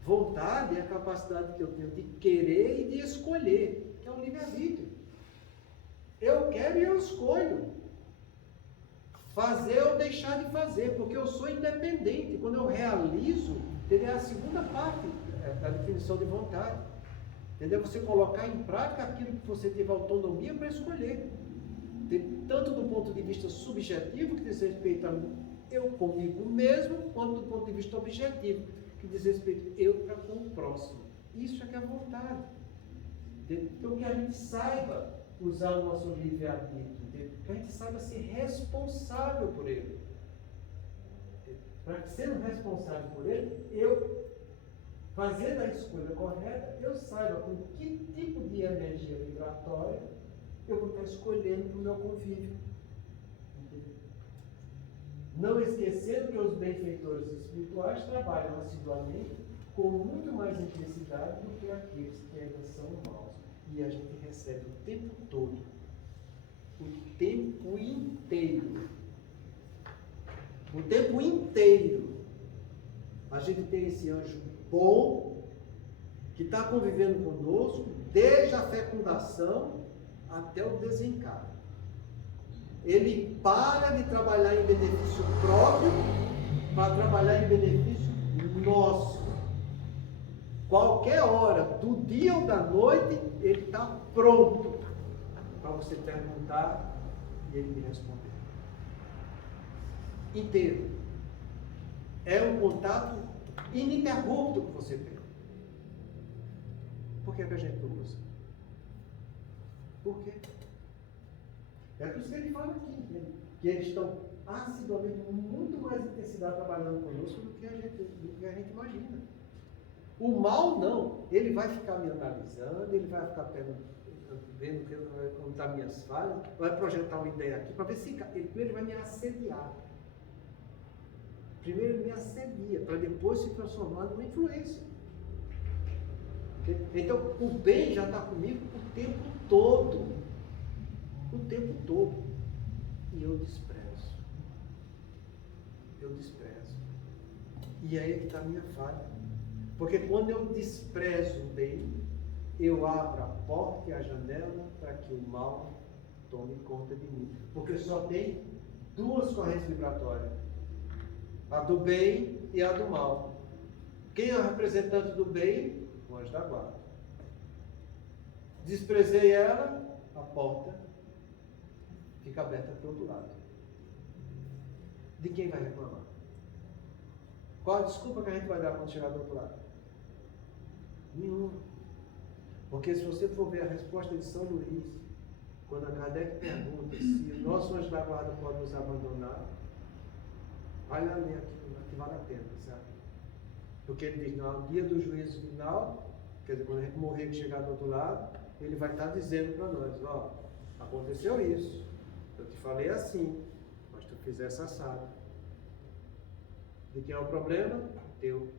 Vontade é a capacidade que eu tenho de querer e de escolher, que é o livre-arbítrio. Eu quero e eu escolho. Fazer ou deixar de fazer, porque eu sou independente. Quando eu realizo, é a segunda parte da definição de vontade. Entendeu? Você colocar em prática aquilo que você teve autonomia para escolher. Tanto do ponto de vista subjetivo, que diz respeito a eu comigo mesmo, quanto do ponto de vista objetivo, que diz respeito eu para com o próximo. Isso é que é a vontade. Então que a gente saiba usar o nosso livre-arbítrio, que a gente saiba ser responsável por ele. Para que sendo responsável por ele, eu fazendo a escolha correta, eu saiba com que tipo de energia vibratória eu vou estar escolhendo para o meu convívio. Não esquecendo que os benfeitores espirituais trabalham assiduamente com muito mais intensidade do que aqueles que ainda são maus. E a gente recebe o tempo todo, o tempo inteiro, a gente tem esse anjo bom, que está convivendo conosco, desde a fecundação até o desencarne. Ele para de trabalhar em benefício próprio para trabalhar em benefício nosso. Qualquer hora do dia ou da noite, ele está pronto para você perguntar e ele me responder. Inteiro. É um contato ininterrupto que você tem. Por que a gente não usa? Por quê? É por isso que ele fala aqui, que eles estão assiduamente, com muito mais intensidade trabalhando conosco do que a gente imagina. O mal não, ele vai ficar me analisando, ele vai ficar vendo onde estão minhas falhas, vai projetar uma ideia aqui, para ver se ele vai me assediar. Primeiro ele me assedia, para depois se transformar numa influência. Então o bem já está comigo o tempo todo. O tempo todo. E eu desprezo. Eu desprezo. E aí que está a minha falha. Porque quando eu desprezo o bem, eu abro a porta e a janela para que o mal tome conta de mim. Porque só tem duas correntes vibratórias. A do bem e a do mal. Quem é o representante do bem? O anjo da guarda. Desprezei ela, a porta fica aberta para o outro lado. De quem vai reclamar? Qual a desculpa que a gente vai dar quando chegar do outro lado? Nenhuma. Porque se você for ver a resposta de São Luís, quando a Kardec pergunta se o nosso anjo da guarda pode nos abandonar, vai lá ler aquilo, que vale a pena, sabe? Porque ele diz, no dia do juízo final, quer dizer, quando a gente morrer e chegar do outro lado, ele vai estar dizendo para nós, ó, aconteceu isso, eu te falei assim, mas tu fizesse assado. De quem é o problema? Teu.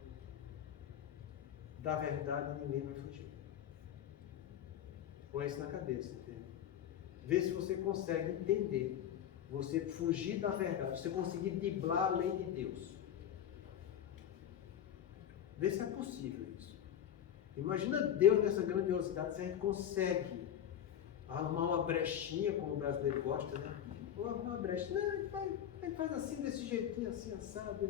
Da verdade ninguém vai fugir. Põe isso na cabeça, entende? Vê se você consegue entender. Você fugir da verdade, você conseguir driblar a lei de Deus. Vê se é possível isso. Imagina Deus nessa grandiosidade, se a gente consegue arrumar uma brechinha, como o brasileiro gosta, né? Ou arrumar uma brecha. Não, a gente faz assim, desse jeitinho, assim, assado.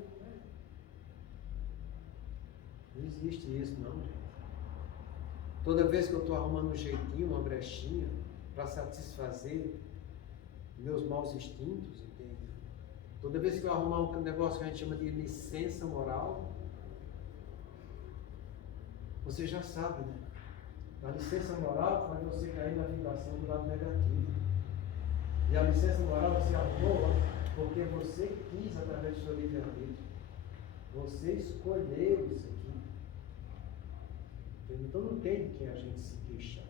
Não existe isso, não, gente. Toda vez que eu estou arrumando um jeitinho, uma brechinha, para satisfazer meus maus instintos, entende? Toda vez que eu arrumar um negócio que a gente chama de licença moral, você já sabe, né? A licença moral faz você cair na vibração do lado negativo. E a licença moral você arrumou porque você quis através do seu livre-arbítrio. Você escolheu isso aqui. Então não tem de quem a gente se queixar.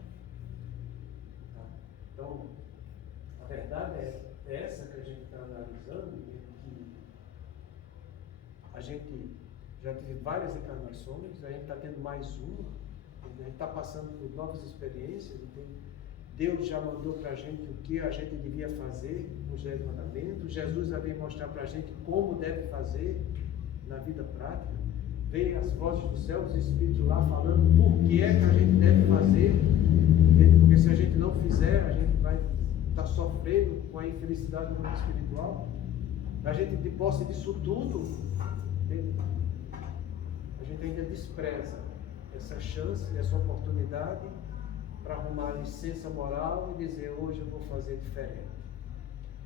Tá? Então, a verdade é essa que a gente está analisando, que a gente já teve várias encarnações, a gente está tendo mais uma, a gente está passando por novas experiências, entende? Deus já mandou para a gente o que a gente devia fazer nos 10 mandamentos, Jesus já veio mostrar para a gente como deve fazer na vida prática, veio as vozes do céu, os Espíritos lá falando por que é que a gente deve fazer, entende? Porque se a gente não fizer, a gente vai estar sofrendo com a infelicidade no mundo espiritual. A gente, de posse disso tudo, entende? A gente ainda despreza essa chance, essa oportunidade para arrumar a licença moral e dizer, hoje eu vou fazer diferente.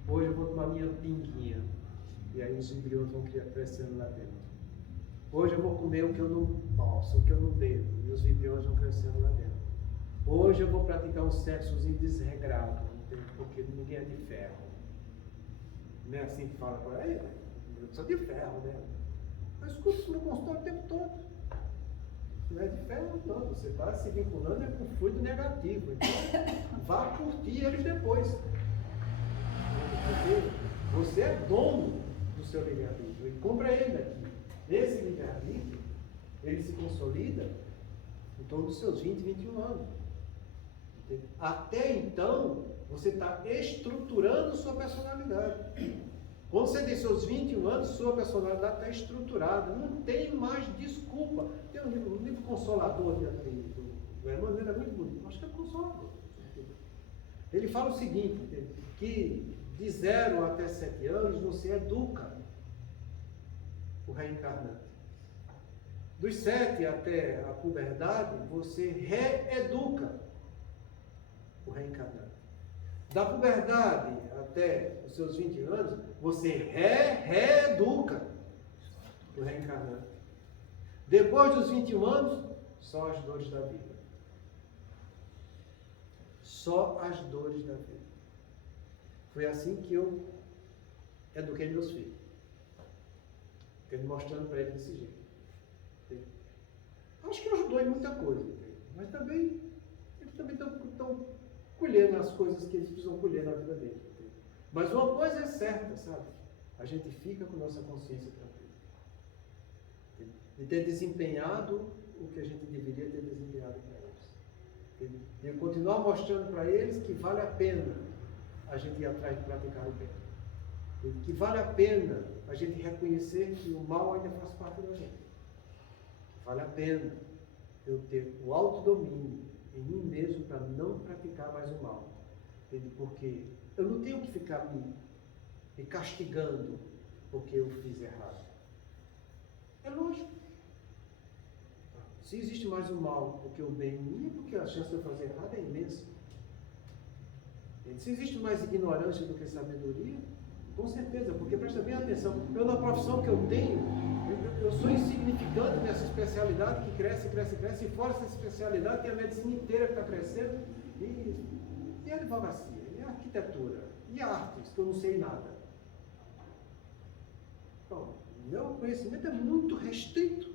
Hoje eu vou tomar minha pinguinha. E aí os embriões vão crescendo lá dentro. Hoje eu vou comer o que eu não posso, o que eu não devo. E os embriões vão crescendo lá dentro. Hoje eu vou praticar um sexozinho desregrado, porque ninguém é de ferro. Não é assim que fala por aí? Eu sou de ferro, né? Eu escuto isso no consultório o tempo todo. Não é de ferro, não. Você está se vinculando com fluido negativo. Então, vá curtir eles depois. Porque você é dono do seu livre-arbítrio. E compreenda que esse livre-arbítrio, ele se consolida em torno dos seus 20, 21 anos. Entende? Até então, você está estruturando sua personalidade. Quando você tem seus 21 anos, sua personalidade está estruturada, não tem mais desculpa. Tem um livro Consolador do Emmanuel, é muito bonito, acho que é Consolador. Ele fala o seguinte, que de 0 até 7 anos você educa o reencarnante. Dos 7 até a puberdade, você reeduca o reencarnante. Da puberdade até os seus 20 anos, você reeduca o reencarnante. Depois dos 21 anos, só as dores da vida. Só as dores da vida. Foi assim que eu eduquei meus filhos. Fiquei mostrando para eles desse jeito. Acho que ajudou em muita coisa. Mas também, eles também estão colhendo as coisas que eles precisam colher na vida deles. Mas uma coisa é certa, sabe? A gente fica com nossa consciência tranquila. De ter desempenhado o que a gente deveria ter desempenhado para eles. De continuar mostrando para eles que vale a pena a gente ir atrás de praticar o bem. Que vale a pena a gente reconhecer que o mal ainda faz parte da gente. Vale a pena eu ter o autodomínio em mim mesmo para não praticar mais o mal. Entende? Porque eu não tenho que ficar me castigando porque eu fiz errado. É lógico. Se existe mais o mal do que o bem em mim, é porque a chance de eu fazer errado é imensa. Se existe mais ignorância do que sabedoria, com certeza, porque presta bem atenção, eu na profissão que eu tenho, eu sou insignificante nessa especialidade que cresce, e fora essa especialidade tem a medicina inteira que está crescendo, e a advocacia, e a arquitetura, e a artes, que eu não sei nada. Então, meu conhecimento é muito restrito,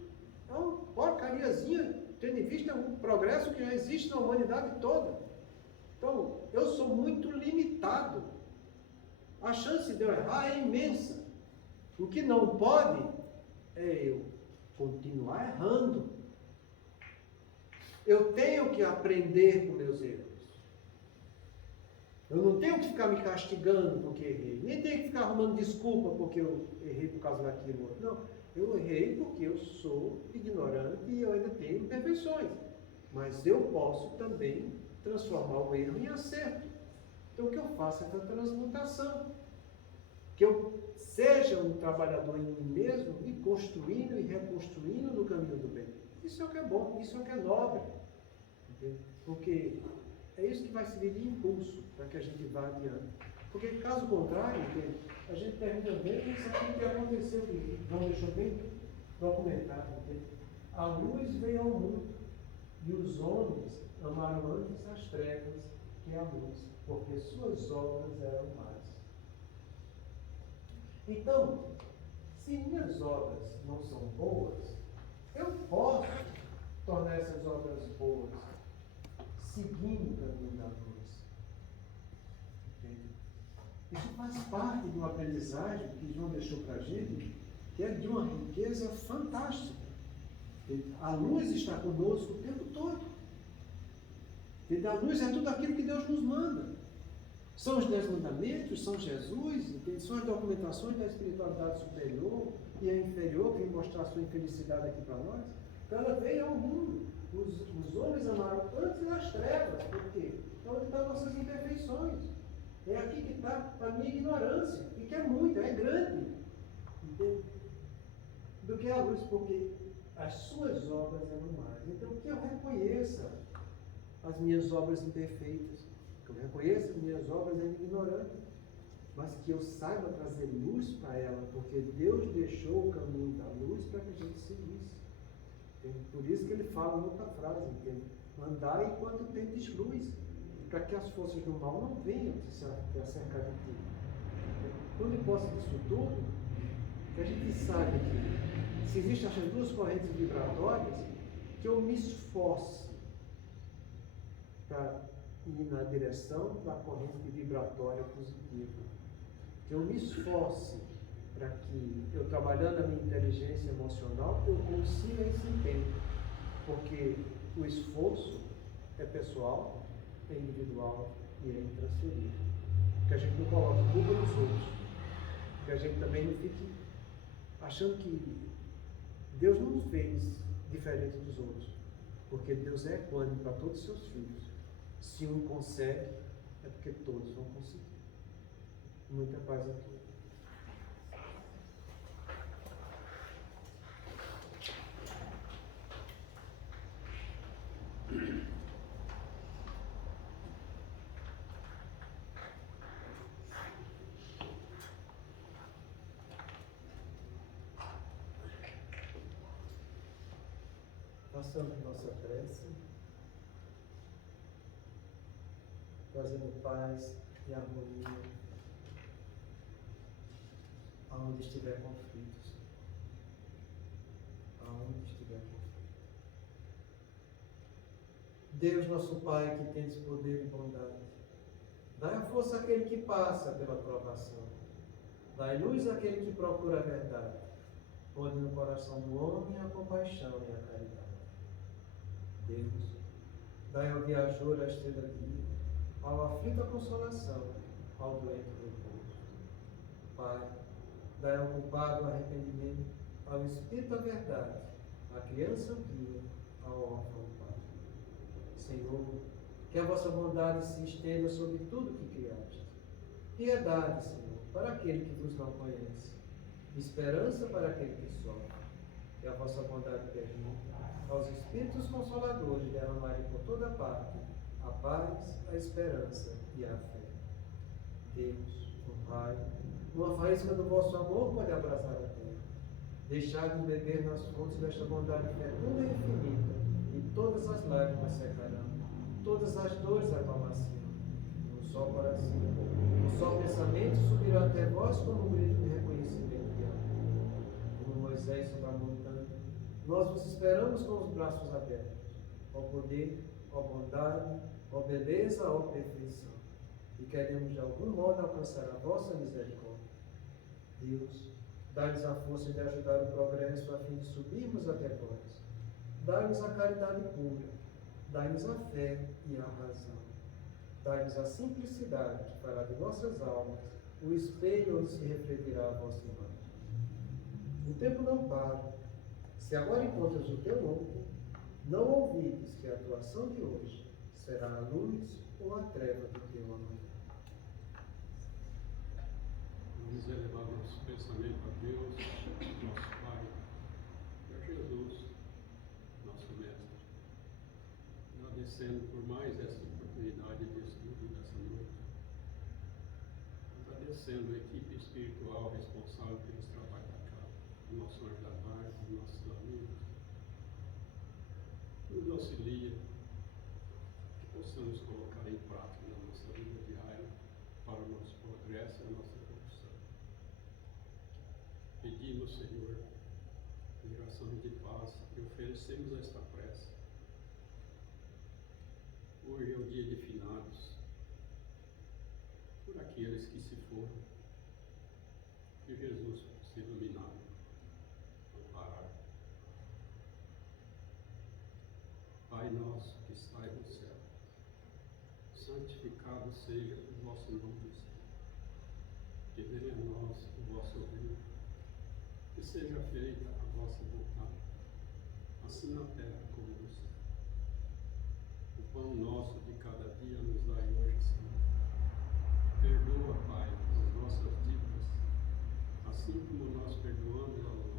é uma porcariazinha, tendo em vista o progresso que já existe na humanidade toda. Então, eu sou muito limitado. A chance de eu errar é imensa. O que não pode é eu continuar errando. Eu tenho que aprender com meus erros. Eu não tenho que ficar me castigando porque errei. Nem tenho que ficar arrumando desculpa porque eu errei por causa daquilo. Não, eu errei porque eu sou ignorante e eu ainda tenho imperfeições. Mas eu posso também transformar o erro em acerto. Então, o que eu faço é essa transmutação. Que eu seja um trabalhador em mim mesmo, me construindo e reconstruindo no caminho do bem. Isso é o que é bom, isso é o que é nobre. Entende? Porque é isso que vai servir de impulso para que a gente vá adiante. Porque, caso contrário, entende? A gente termina vendo isso aqui que aconteceu, que João deixou bem documentado. Entende? A luz veio ao mundo e os homens amaram antes as trevas que a luz, porque suas obras eram más. Então, se minhas obras não são boas, eu posso tornar essas obras boas seguindo o caminho da luz. Entende? Isso faz parte de uma aprendizagem que João deixou para a gente, que é de uma riqueza fantástica. Entende? A luz está conosco o tempo todo. Entende? A luz é tudo aquilo que Deus nos manda. São os 10 mandamentos, são Jesus, entende? São as documentações da espiritualidade superior e a inferior, que vem mostrar a sua infelicidade aqui para nós. Então ela veio ao mundo. Os homens amaram antes das trevas. Por quê? É onde estão nossas imperfeições. É aqui que está a minha ignorância, e que é muita, é grande. Entende? Do que a luz, porque as suas obras eram mais. Então que eu reconheça as minhas obras imperfeitas. Que eu reconheça as minhas obras ainda ignorantes, mas que eu saiba trazer luz para ela, porque Deus deixou o caminho da luz para que a gente seguisse. Entende? Por isso que ele fala outra frase, entende? Andai enquanto tendes luz, para que as forças do mal não venham te acercar de ti. Tudo em posse disso tudo, que a gente saiba que se existem essas duas correntes vibratórias, que eu me esforce para ir na direção da corrente vibratória positiva. Que eu me esforce para que, eu trabalhando a minha inteligência emocional, eu consiga esse empenho. Porque o esforço é pessoal, é individual e é intransferível. Que a gente não coloque culpa nos outros. que a gente também não fique achando que Deus não nos fez diferente dos outros, porque Deus é equânime para todos os seus filhos. Se um consegue, é porque todos vão conseguir. Muita paz a todos. Façamos nossa prece, trazendo paz e harmonia aonde estiver conflitos, aonde estiver conflito. Deus, nosso Pai, que tens poder e bondade, dai a força àquele que passa pela provação, dai luz àquele que procura a verdade, ponde no coração do homem a compaixão e a caridade. Deus, dai ao viajor a estrela guia, ao aflito a consolação, ao doente o repouso. Pai, dai ao culpado o arrependimento, ao espírito a verdade, à criança o guia, ao órfão o pai. Senhor, que a vossa bondade se estenda sobre tudo que criaste. Piedade, Senhor, para aquele que vos não conhece. Esperança para aquele que sofre. Que a vossa bondade permita aos Espíritos Consoladores derramarem por toda parte a paz, a esperança e a fé. Deus, o Pai, uma faísca do vosso amor pode abraçar a terra. Deixai-nos beber nas fontes desta bondade fecunda e infinita, e todas as lágrimas secarão, todas as dores acalmaciam. Um só coração, um só pensamento subirá até vós como um grito de reconhecimento e amor. Como Moisés sobre a montanha, nós vos esperamos com os braços abertos, ó poder, ó bondade, ó beleza, ó perfeição, e queremos de algum modo alcançar a vossa misericórdia. Deus, dai-nos a força de ajudar o progresso a fim de subirmos até vós. Dai-nos a caridade pura, dai-nos a fé e a razão. Dai-nos a simplicidade que fará de nossas almas o espelho onde se refletirá a vossa imagem. O tempo não para. Se agora encontras o teu ombro, não ouvides que a atuação de hoje será a luz ou a treva do teu amanhã. Vamos elevar nosso pensamento a Deus, nosso Pai, e a Jesus, nosso Mestre, agradecendo por mais essa oportunidade de estudo dessa noite, agradecendo a equipe espiritual responsável pelos trabalhos da casa, o nosso anjo da guarda, os nossos amigos, nos auxilia, que possamos colocar em prática na nossa vida diária para o nosso progresso e a nossa evolução. Pedimos, Senhor, em oração de paz, e oferecemos esta prece. Hoje é o dia de finados, por aqueles que se foram, que Jesus possa iluminar, amparar. Pai nosso que estais no céu, santificado seja o vosso nome, que venha a nós o vosso reino, que seja feita a vossa vontade, assim na terra como no céu. O pão nosso de cada dia nos dai hoje, Senhor. Perdoa, Pai, as nossas dívidas, assim como nós perdoamos aos